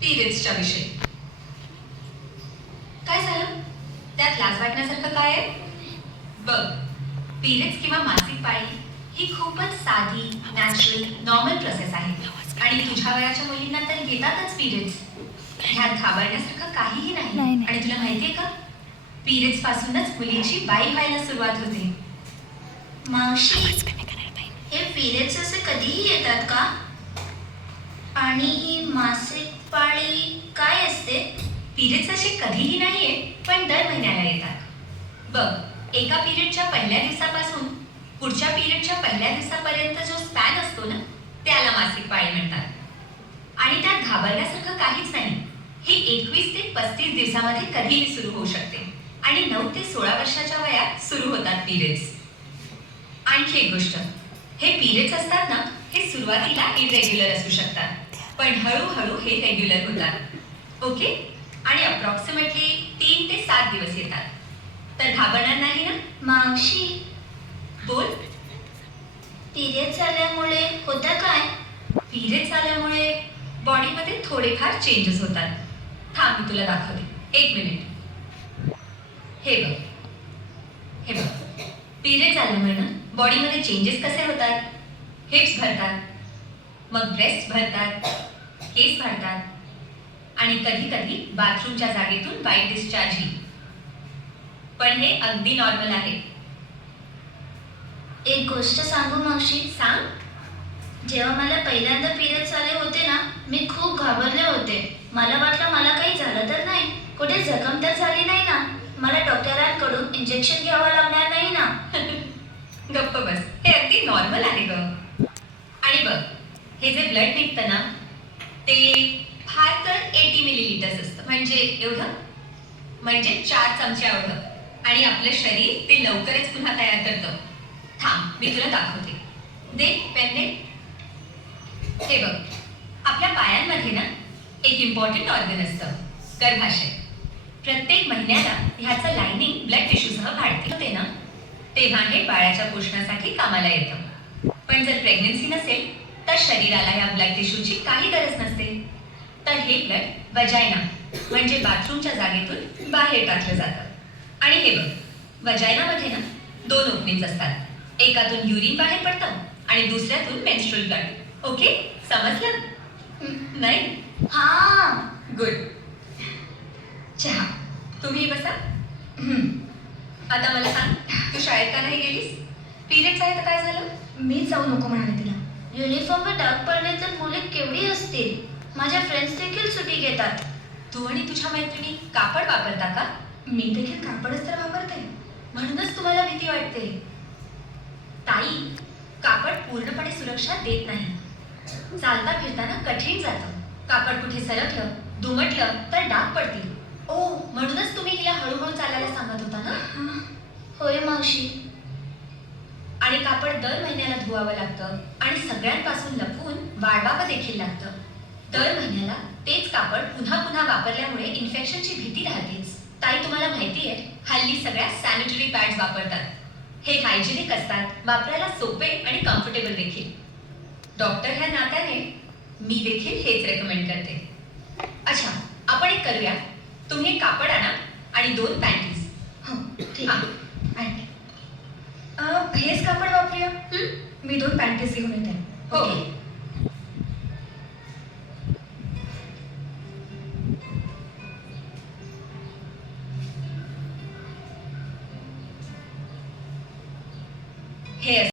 पिरियड्सच्या विषयी. काय झालं? त्यात लाज वाटण्यासारखं काय आहे? बघ पिरियड्स किंवा मासिक पाळी ही खूपच साधी नॅचरल नॉर्मल प्रोसेस आहे. आणि तुझ्या वयाच्या मुलींना तर येतातच पिरियड्स. ह्यात घाबरण्यासारखं काहीही नाही. आणि तुला माहितीये का? पिरियड्स पासूनच मुलींची बाई व्हायला सुरुवात होते. मावशी हे पिरियड्स असे कधीही येतात का? आणि मासिक असते पिरियड्स असे कधीही नाहीये पण दर महिन्याला येतात. बघ एका पिरियडच्या पहिल्या दिवसापासून पुढच्या पिरियडच्या पहिल्या दिवसापर्यंत जो स्पॅन असतो ना त्याला मासिक पाळी म्हणतात. आणि त्यात घाबरण्यासारखं काहीच नाही. हे एकवीस ते पस्तीस दिवसामध्ये कधीही सुरू होऊ शकते. आणि नऊ ते सोळा वर्षाच्या वयात सुरू होतात पिरियड्स आणखी एक गोष्ट. हे पिरियड्स असतात ना हे सुरुवातीला इरेग्युलर असू शकतात. पण हळूहळू हे रेग्युलर होतात. ओके? आणि अप्रॉक्सिमेटली तीन ते सात दिवस येतात. तर घाबरणार नाही ना? मावशी. बोल. पिरियड्स आल्यामुळे होतं काय? पिरियड्स आल्यामुळे बॉडीमध्ये थोडेफार चेंजेस होतात. थांब मी तुला दाखवते. एक मिनिट हे बघ. हे बघ. पिरियड्स आल्यामुळे ना बॉडीमध्ये चेंजेस कसे होतात? हिप्स भरतात. मग ब्रेस्ट भरतात. केस भरतात. आणि कधी कधी बाथरूमच्या जागेतून वाईट डिस्चार्जही पण हे अगदी नॉर्मल आहे. एक गोष्ट सांगू मावशी? सांग. जेव्हा मला पहिल्यांदा पिरियड्स आले होते ना मी खूप घाबरले होते. मला वाटलं मला काही झालं तर नाही. कुठे जखम तर झाली नाही ना. मला डॉक्टरांकडून इंजेक्शन घ्यावं लागणार नाही ना. गप्प बस. हे अगदी नॉर्मल आहे ग. आणि बघ हे जे ब्लड निघतं ना ते फार तर एटी मिलीलिटर्स असतं. म्हणजे एवढं? म्हणजे चार चमचे एवढं. आणि आपलं शरीर ते लवकरच पुन्हा तयार करतं. थांब मी तुला दाखवते. दे पेन दे. हे बघ. आपल्या पायांमध्ये ना एक इम्पॉर्टंट ऑर्गन असतं. गर्भाशय. प्रत्येक महिन्याला ह्याचं लाइनिंग ब्लड टिश्यूसह वाढते होते ना तेव्हा हे बाळाच्या पोषणासाठी कामाला येतं. पण जर प्रेग्नन्सी नसेल तर शरीराला ह्या ब्लड टिश्यूची काही गरज नसते. तर हे ब्लड वजायना म्हणजे बाथरूमच्या जागेतून बाहेर टाकलं जातं. आणि हे बघ वजायनामध्ये ना दोन ओपनिंग्स असतात. एकातून युरिन बाहेर पडतं आणि दुसऱ्यातून मेन्स्ट्रुअल ब्लड ओके समजलं? नाही? हा. गुड चहा. तुम्ही बसा. आता मला सांग तू शाळेत का नाही गेलीस? पिरियड्स आहे तर काय झालं? मी जाऊ नको म्हणाले तिला. युनिफॉर्मवर डाग पडले तर मुले केवढी असतील? माझ्या फ्रेंड्स देखील सुट्टी घेतात. तू आणि तुझ्या मैत्रिणी कापड वापरता का? मी देखील कापडच तर वापरते. म्हणूनच तुम्हाला भीती वाटते. ताई कापड पूर्णपणे सुरक्षा देत नाही. चालता फिरताना कठीण जातं. कापड कुठे सरकलं दुमटलं तर डाग पडतील. ओ म्हणूनच तुम्ही हिला हळूहळू चालायला सांगत होता ना? होय मावशी. आणि कापड दर महिन्याला धुवावं लागतं. आणि सगळ्यांपासून लपवून वाढवावं देखील लागतं. दर महिन्याला तेच कापड पुन्हा पुन्हा वापरल्यामुळे इन्फेक्शनची भीती राहतेच. ताई तुम्हाला माहिती आहे हल्ली सगळ्या सॅनिटरी पॅड्स वापरतात. हे हायजेनिक असतात वापरायला सोपे आणि कम्फर्टेबल देखील. डॉक्टर ह्या नात्याने मी देखील हेच रेकमेंड करते. अच्छा आपण एक करूया. तुम्ही एक कापड आणा आणि दोन पॅन्टीज ठीक. आहे. हेच कापड वापरूया? मी दोन पॅन्टीज घेऊन येते. हो. ओके. हे